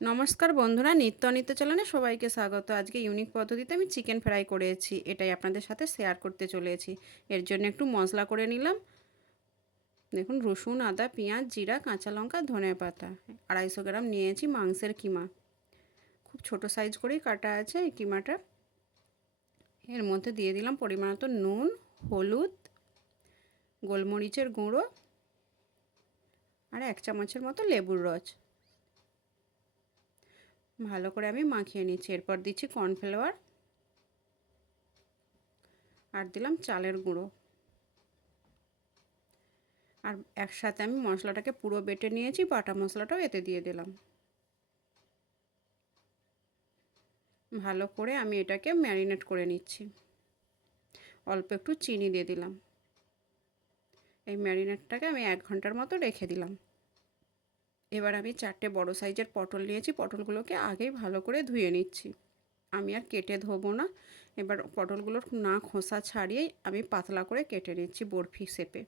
নমস্কার বন্ধুরা, নিত্য নিত্য চ্যানেলে সবাইকে স্বাগত। আজকে ইউনিক পদ্ধতিতে আমি চিকেন ফ্রাই করেছি, এটাই আপনাদের সাথে শেয়ার করতে চলেছি। এর জন্য একটু মশলা করে নিলাম। দেখুন, রসুন, আদা, পেঁয়াজ, জিরা, কাঁচা লঙ্কা, ধনে পাতা। আড়াইশো গ্রাম নিয়েছি মাংসের কিমা। খুব ছোট সাইজ করেই কাটা আছে এই কিমাটা। এর মধ্যে দিয়ে দিলাম পরিমাণত নুন, হলুদ, গোলমরিচের গুঁড়ো আর এক চামচের মতো লেবুর রস। ভালো করে আমি মাখিয়ে নিচ্ছি। এরপর দিচ্ছি কর্নফ্লাওয়ার আর দিলাম চালের গুঁড়ো। আর একসাথে আমি মশলাটাকে পুরো বেটে নিয়েছি, বাটা মশলাটাও এতে দিয়ে দিলাম। ভালো করে আমি এটাকে ম্যারিনেট করে নিচ্ছি। অল্প একটু চিনি দিয়ে দিলাম। এই ম্যারিনেটটাকে আমি এক ঘণ্টার মতো রেখে দিলাম। এবার আমি চারটে বড় সাইজের পটল নিয়েছি, পটলগুলোকে আগেই ভালো করে ধুয়ে নিচ্ছি। আমি আর কেটে ধোবো না। এবার পটলগুলোর না খোসা ছাড়িয়েই আমি পাতলা করে কেটে নিচ্ছি বরফি শেপে।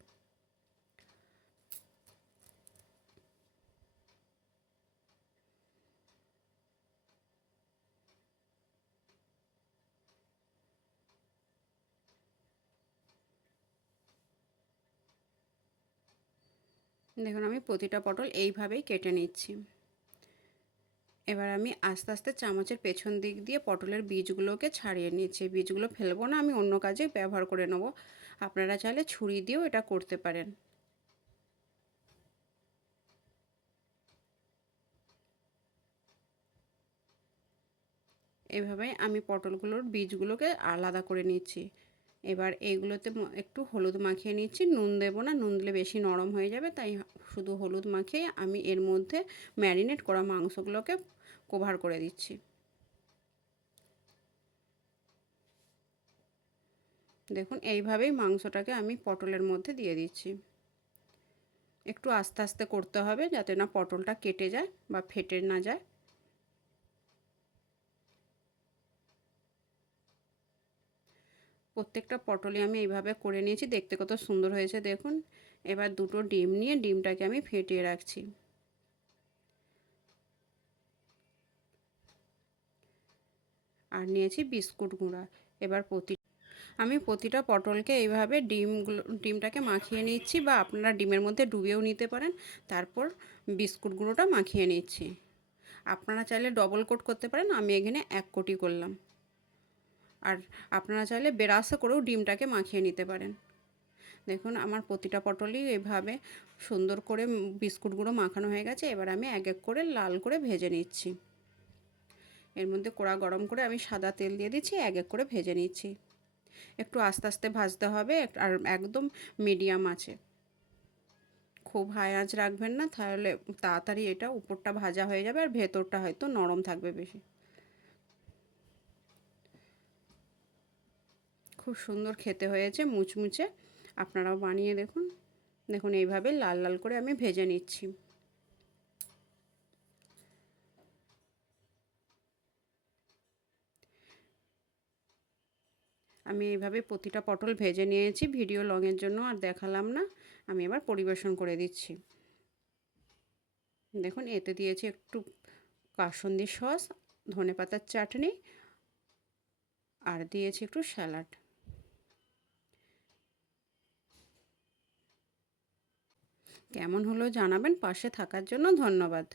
দেখুন, আমি প্রতিটা পটল এইভাবেই কেটে নিচ্ছি। এবার আমি আস্তে আস্তে চামচের পেছন দিক দিয়ে পটলের বীজগুলোকে ছাড়িয়ে নিচ্ছি। বীজগুলো ফেলব না, আমি অন্য কাজে ব্যবহার করে নেব। আপনারা চাইলে ছুরি দিয়েও এটা করতে পারেন। এভাবে আমি পটলগুলোর বীজগুলোকে আলাদা করে নিচ্ছি। এবার এইগুলোতে একটু হলুদ মাখিয়ে নিচ্ছি। নুন দেবো না, নুন দিলে বেশি নরম হয়ে যাবে, তাই শুধু হলুদ মাখিয়ে আমি এর মধ্যে ম্যারিনেট করা মাংসগুলোকে কভার করে দিচ্ছি। দেখুন, এইভাবেই মাংসটাকে আমি পটলের মধ্যে দিয়ে দিচ্ছি। একটু আস্তে আস্তে করতে হবে যাতে না পটলটা কেটে যায় বা ফেটে না যায়। প্রত্যেকটা পটলে আমি এইভাবে করে নিয়েছি। দেখতে কত সুন্দর হয়েছে, দেখুন। এবার দুটো ডিম নিয়ে ডিমটাকে আমি ফেটিয়ে রাখছি। আর নিয়েছি বিস্কুট গুঁড়া। এবার প্রতি আমি প্রতিটা পটলকে এইভাবে ডিমগুলো ডিমটাকে মাখিয়ে নিচ্ছি বা আপনারা ডিমের মধ্যে ডুবেও নিতে পারেন। তারপর বিস্কুট গুঁড়োটা মাখিয়ে নিচ্ছি। আপনারা চাইলে ডবল কোট করতে পারেন। আমি এখানে এক কোটি করলাম। আর আপনারা চাইলে বেরাসে করেও ডিমটাকে মাখিয়ে নিতে পারেন। দেখুন, আমার প্রতিটা পটলই এভাবে সুন্দর করে বিস্কুটগুলো মাখানো হয়ে গেছে। এবার আমি এক এক করে লাল করে ভেজে নিচ্ছি। এর মধ্যে কোড়া গরম করে আমি সাদা তেল দিয়ে দিচ্ছি, এক এক করে ভেজে নিচ্ছি। একটু আস্তে আস্তে ভাজতে হবে আর একদম মিডিয়াম আছে। খুব হাই আঁচ রাখবেন না, তাহলে তাড়াতাড়ি এটা উপরটা ভাজা হয়ে যাবে আর ভেতরটা হয়তো নরম থাকবে বেশি। খুব সুন্দর খেতে হয়েছে, মুচমুচে। আপনারাও বানিয়ে দেখুন। দেখুন, এইভাবে লাল লাল করে আমি ভেজে নিচ্ছি। আমি এইভাবে প্রতিটা পটল ভেজে নিয়েছি, ভিডিও লংয়ের জন্য আর দেখালাম না। আমি এবার পরিবেশন করে দিচ্ছি। দেখুন, এতে দিয়েছি একটু কাসন্দি সস ধনে পাতার চাটনি, আর দিয়েছি একটু স্যালাড। কেমন হলো জানাবেন পাশে থাকার জন্য ধন্যবাদ।